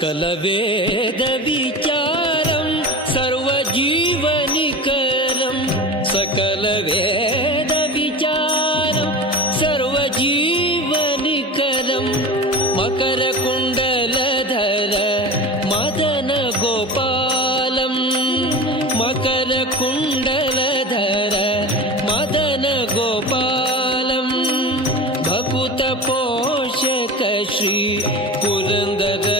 सकल वेद विचारं सर्वजीवनिकरं सकल वेद विचारं सर्वजीवनिकरं मकर कुण्डलधर मदन गोपालं मकर कुण्डलधर मदन गोपालं भकुत पोषक श्री पुरंदर